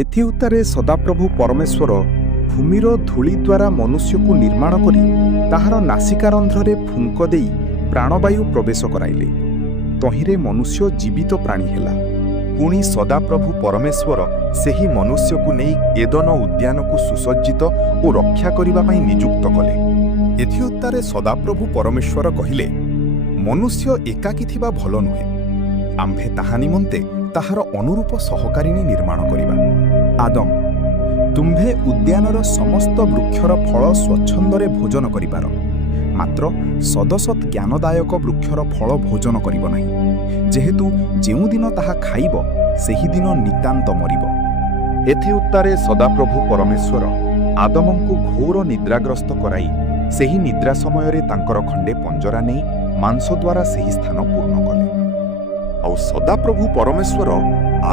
ଏଥି ଉତ୍ତାରେ ସଦାପ୍ରଭୁ ପରମେଶ୍ୱର ଭୂମିର ଧୂଳି ଦ୍ୱାରା ମନୁଷ୍ୟକୁ ନିର୍ମାଣ କରି ତାହାର ନାସିକାରନ୍ଧ୍ରରେ ଫୁଙ୍କ ଦେଇ ପ୍ରାଣବାୟୁ ପ୍ରବେଶ କରାଇଲେ। ତହିଁରେ ମନୁଷ୍ୟ ଜୀବିତ ପ୍ରାଣୀ ହେଲା। ପୁଣି ସଦାପ୍ରଭୁ ପରମେଶ୍ୱର ସେହି ମନୁଷ୍ୟକୁ ନେଇ ଏଦନ ଉଦ୍ୟାନକୁ ସୁସଜ୍ଜିତ ଓ ରକ୍ଷା କରିବା ପାଇଁ ନିଯୁକ୍ତ କଲେ। ଏଥି ଉତ୍ତାରେ ସଦାପ୍ରଭୁ ପରମେଶ୍ୱର କହିଲେ, ମନୁଷ୍ୟ ଏକାକୀ ଥିବା ଭଲ ନୁହେଁ। ଆମ୍ଭେ ତାହା ନିମନ୍ତେ ତାହାର ଅନୁରୂପ ସହକାରିଣୀ ନିର୍ମାଣ କରିବା। ଆଦମ, ତୁମ୍ଭେ ଉଦ୍ୟାନର ସମସ୍ତ ବୃକ୍ଷର ଫଳ ସ୍ୱଚ୍ଛନ୍ଦରେ ଭୋଜନ କରିପାର, ମାତ୍ର ସଦସତ ଜ୍ଞାନଦାୟକ ବୃକ୍ଷର ଫଳ ଭୋଜନ କରିବ ନାହିଁ, ଯେହେତୁ ଯେଉଁଦିନ ତାହା ଖାଇବ ସେହିଦିନ ନିତାନ୍ତ ମରିବ। ଏଥି ଉତ୍ତାରେ ସଦାପ୍ରଭୁ ପରମେଶ୍ୱର ଆଦମଙ୍କୁ ଘୋର ନିଦ୍ରାଗ୍ରସ୍ତ କରାଇ ସେହି ନିଦ୍ରା ସମୟରେ ତାଙ୍କର ଖଣ୍ଡେ ପଞ୍ଜରା ନେଇ ମାଂସ ଦ୍ୱାରା ସେହି ସ୍ଥାନ ପୂର୍ଣ୍ଣ କଲେ। ଆଉ ସଦାପ୍ରଭୁ ପରମେଶ୍ୱର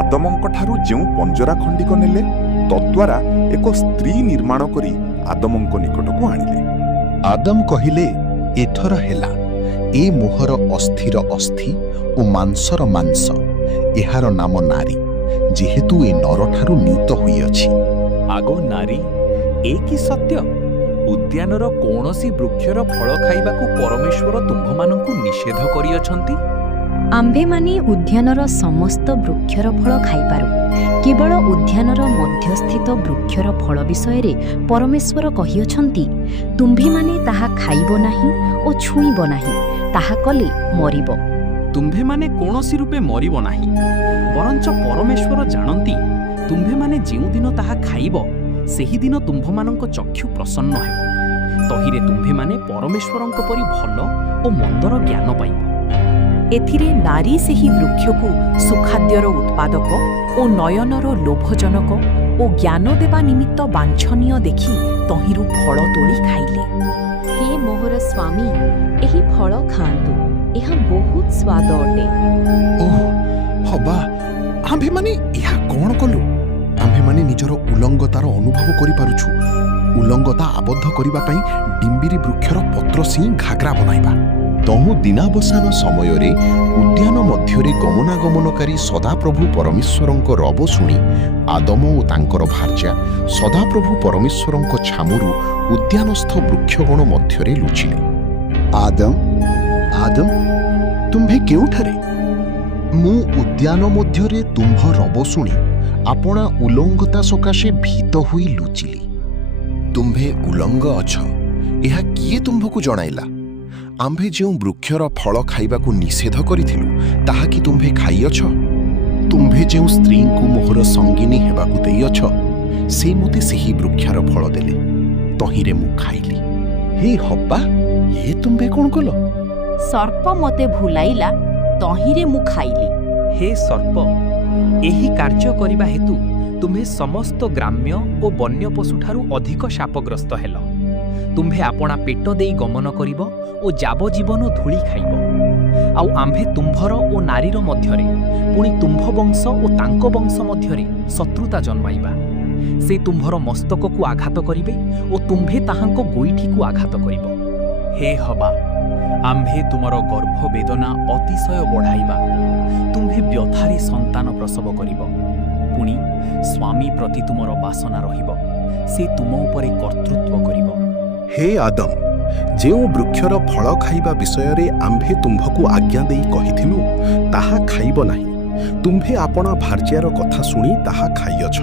ଆଦମଙ୍କଠାରୁ ଯେଉଁ ପଞ୍ଜରା ଖଣ୍ଡିକ ନେଲେ, ତଦ୍ୱାରା ଏକ ସ୍ତ୍ରୀ ନିର୍ମାଣ କରି ଆଦମଙ୍କ ନିକଟକୁ ଆଣିଲେ। ଆଦମ କହିଲେ, ଏଥର ହେଲା, ଏ ମୁହର ଅସ୍ଥିର ଅସ୍ଥି ଓ ମାଂସର ମାଂସ, ଏହାର ନାମ ନାରୀ, ଯେହେତୁ ଏ ନରଠାରୁ ନୀତ ହୋଇଅଛି। ଆଗୋ ନାରୀ, ଏ କି ସତ୍ୟ? ଉଦ୍ୟାନର କୌଣସି ବୃକ୍ଷର ଫଳ ଖାଇବାକୁ ପରମେଶ୍ୱର ତୁମ୍ଭମାନଙ୍କୁ ନିଷେଧ କରିଅଛନ୍ତି? ଆମ୍ଭେମାନେ ଉଦ୍ୟାନର ସମସ୍ତ ବୃକ୍ଷର ଫଳ ଖାଇପାରୁ, କେବଳ ଉଦ୍ୟାନର ମଧ୍ୟସ୍ଥିତ ବୃକ୍ଷର ଫଳ ବିଷୟରେ ପରମେଶ୍ୱର କହିଅଛନ୍ତି, ତୁମ୍ଭେମାନେ ତାହା ଖାଇବ ନାହିଁ ଓ ଛୁଇଁବ ନାହିଁ, ତାହା କଲେ ମରିବ। ତୁମ୍ଭେମାନେ କୌଣସି ରୂପେ ମରିବ ନାହିଁ, ବରଞ୍ଚ ପରମେଶ୍ୱର ଜାଣନ୍ତି, ତୁମ୍ଭେମାନେ ଯେଉଁଦିନ ତାହା ଖାଇବ ସେହିଦିନ ତୁମ୍ଭମାନଙ୍କ ଚକ୍ଷୁ ପ୍ରସନ୍ନ ହେବ। ତହିଁରେ ତୁମ୍ଭେମାନେ ପରମେଶ୍ୱରଙ୍କ ପରି ଭଲ ଓ ମନ୍ଦର ଜ୍ଞାନ ପାଇବ। ଏଥିରେ ନାରୀ ସେହି ବୃକ୍ଷକୁ ସୁଖାଦ୍ୟର ଉତ୍ପାଦକ ଓ ନୟନର ଲୋଭଜନକ ଓ ଜ୍ଞାନ ଦେବା ନିମିତ୍ତ ବାଞ୍ଛନୀୟ ଦେଖି ତହିଁରୁ ଫଳ ତୋଳି ଖାଇଲେ। ହେ ମୋହର ସ୍ୱାମୀ, ଏହି ଫଳ ଖାଆନ୍ତୁ, ଏହା ବହୁତ ସ୍ୱାଦ ଅଟେ। ଓଃ ହବା, ଆମ୍ଭେମାନେ ଏହା କ'ଣ କଲୁ? ଆମ୍ଭେମାନେ ନିଜର ଉଲଙ୍ଗତାର ଅନୁଭବ କରିପାରୁଛୁ। ଉଲଙ୍ଗତା ଆବଦ୍ଧ କରିବା ପାଇଁ ଡିମ୍ବିରି ବୃକ୍ଷର ପତ୍ର ସିଂ ଘାଗରା ବନାଇବା। ତହୁଁ ଦିନାବସାନ ସମୟରେ ଉଦ୍ୟାନ ମଧ୍ୟରେ ଗମନାଗମନକାରୀ ସଦାପ୍ରଭୁ ପରମେଶ୍ୱରଙ୍କ ରବ ଶୁଣି ଆଦମ ଓ ତାଙ୍କର ଭାର୍ଯ୍ୟା ସଦାପ୍ରଭୁ ପରମେଶ୍ୱରଙ୍କ ଛାମୁରୁ ଉଦ୍ୟାନସ୍ଥ ବୃକ୍ଷଗଣ ମଧ୍ୟରେ ଲୁଚିଲେ। ଆଦମ, ଆଦମ, ତୁମ୍ଭେ କେଉଁଠାରେ? ମୁଁ ଉଦ୍ୟାନ ମଧ୍ୟରେ ତୁମ୍ଭ ରବ ଶୁଣି ଆପଣା ଉଲଙ୍ଗତା ସକାଶେ ଭୀତ ହୋଇ ଲୁଚିଲି। ତୁମ୍ଭେ ଉଲଙ୍ଗ ଅଛ, ଏହା କିଏ ତୁମ୍ଭକୁ ଜଣାଇଲା? ଆମ୍ଭେ ଯେଉଁ ବୃକ୍ଷର ଫଳ ଖାଇବାକୁ ନିଷେଧ କରିଥିଲୁ, ତାହା କି ତୁମ୍ଭେ ଖାଇଅଛ? ତୁମ୍ଭେ ଯେଉଁ ସ୍ତ୍ରୀଙ୍କୁ ମୋହର ସଙ୍ଗିନୀ ହେବାକୁ ଦେଇଅଛ, ସେ ମୋତେ ସେହି ବୃକ୍ଷର ଫଳ ଦେଲେ, ତହିଁରେ ମୁଁ ଖାଇଲି। ହେ ହବା, ଏ ତୁମ୍ଭେ କ'ଣ କଲ? ସର୍ପ ମୋତେ ଭୁଲାଇଲା, ତହିଁରେ ମୁଁ ଖାଇଲି। ହେ ସର୍ପ, ଏହି କାର୍ଯ୍ୟ କରିବା ହେତୁ ତୁମ୍ଭେ ସମସ୍ତ ଗ୍ରାମ୍ୟ ଓ ବନ୍ୟ ପଶୁଠାରୁ ଅଧିକ ଶାପଗ୍ରସ୍ତ ହେଲ। ତୁମ୍ଭେ ଆପଣା ପେଟ ଦେଇ ଗମନ କରିବ ଓ ଯାବଜୀବନ ଧୂଳି ଖାଇବ। ଆଉ ଆମ୍ଭେ ତୁମ୍ଭର ଓ ନାରୀର ମଧ୍ୟରେ, ପୁଣି ତୁମ୍ଭ ବଂଶ ଓ ତାଙ୍କ ବଂଶ ମଧ୍ୟରେ ଶତ୍ରୁତା ଜନ୍ମାଇବା। ସେ ତୁମ୍ଭର ମସ୍ତକକୁ ଆଘାତ କରିବେ ଓ ତୁମ୍ଭେ ତାହାଙ୍କ ଗୋଇଠିକୁ ଆଘାତ କରିବ। ହେ ହବା, ଆମ୍ଭେ ତୁମର ଗର୍ଭ ବେଦନା ଅତିଶୟ ବଢ଼ାଇବା। ତୁମ୍ଭେ ବ୍ୟଥାରେ ସନ୍ତାନ ପ୍ରସବ କରିବ। ପୁଣି ସ୍ୱାମୀ ପ୍ରତି ତୁମର ବାସନା ରହିବ, ସେ ତୁମ ଉପରେ କର୍ତ୍ତୃତ୍ୱ କରିବ। ହେ ଆଦମ, ଯେଉଁ ବୃକ୍ଷର ଫଳ ଖାଇବା ବିଷୟରେ ଆମ୍ଭେ ତୁମ୍ଭକୁ ଆଜ୍ଞା ଦେଇ କହିଥିଲୁ, ତାହା ଖାଇବ ନାହିଁ। ତୁମ୍ଭେ ଆପଣା ଭାର୍ଯ୍ୟାର କଥା ଶୁଣି ତାହା ଖାଇଅଛ।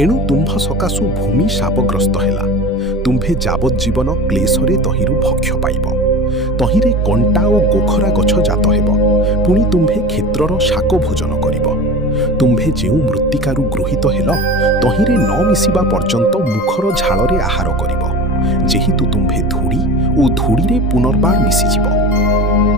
ଏଣୁ ତୁମ୍ଭ ସକାଶୁ ଭୂମି ଶାପଗ୍ରସ୍ତ ହେଲା। ତୁମ୍ଭେ ଯାବଜ୍ଜୀବନ କ୍ଲେଶରେ ତହିଁରୁ ଭକ୍ଷ୍ୟ ପାଇବ। ତହିଁରେ କଣ୍ଟା ଓ ଗୋଖରା ଗଛ ଜାତ ହେବ। ପୁଣି ତୁମ୍ଭେ କ୍ଷେତ୍ରର ଶାକ ଭୋଜନ କରିବ। ତୁମ୍ଭେ ଯେଉଁ ମୃତ୍ତିକାରୁ ଗୃହୀତ ହେଲ, ତହିଁରେ ନ ମିଶିବା ପର୍ଯ୍ୟନ୍ତ ମୁଖର ଝାଳରେ ଆହାର କରିବ, ଯେହେତୁ ତୁମ୍ଭେ ଧୂଳି ଓ ଧୂଳିରେ ପୁନର୍ବାର ମିଶିଯିବ।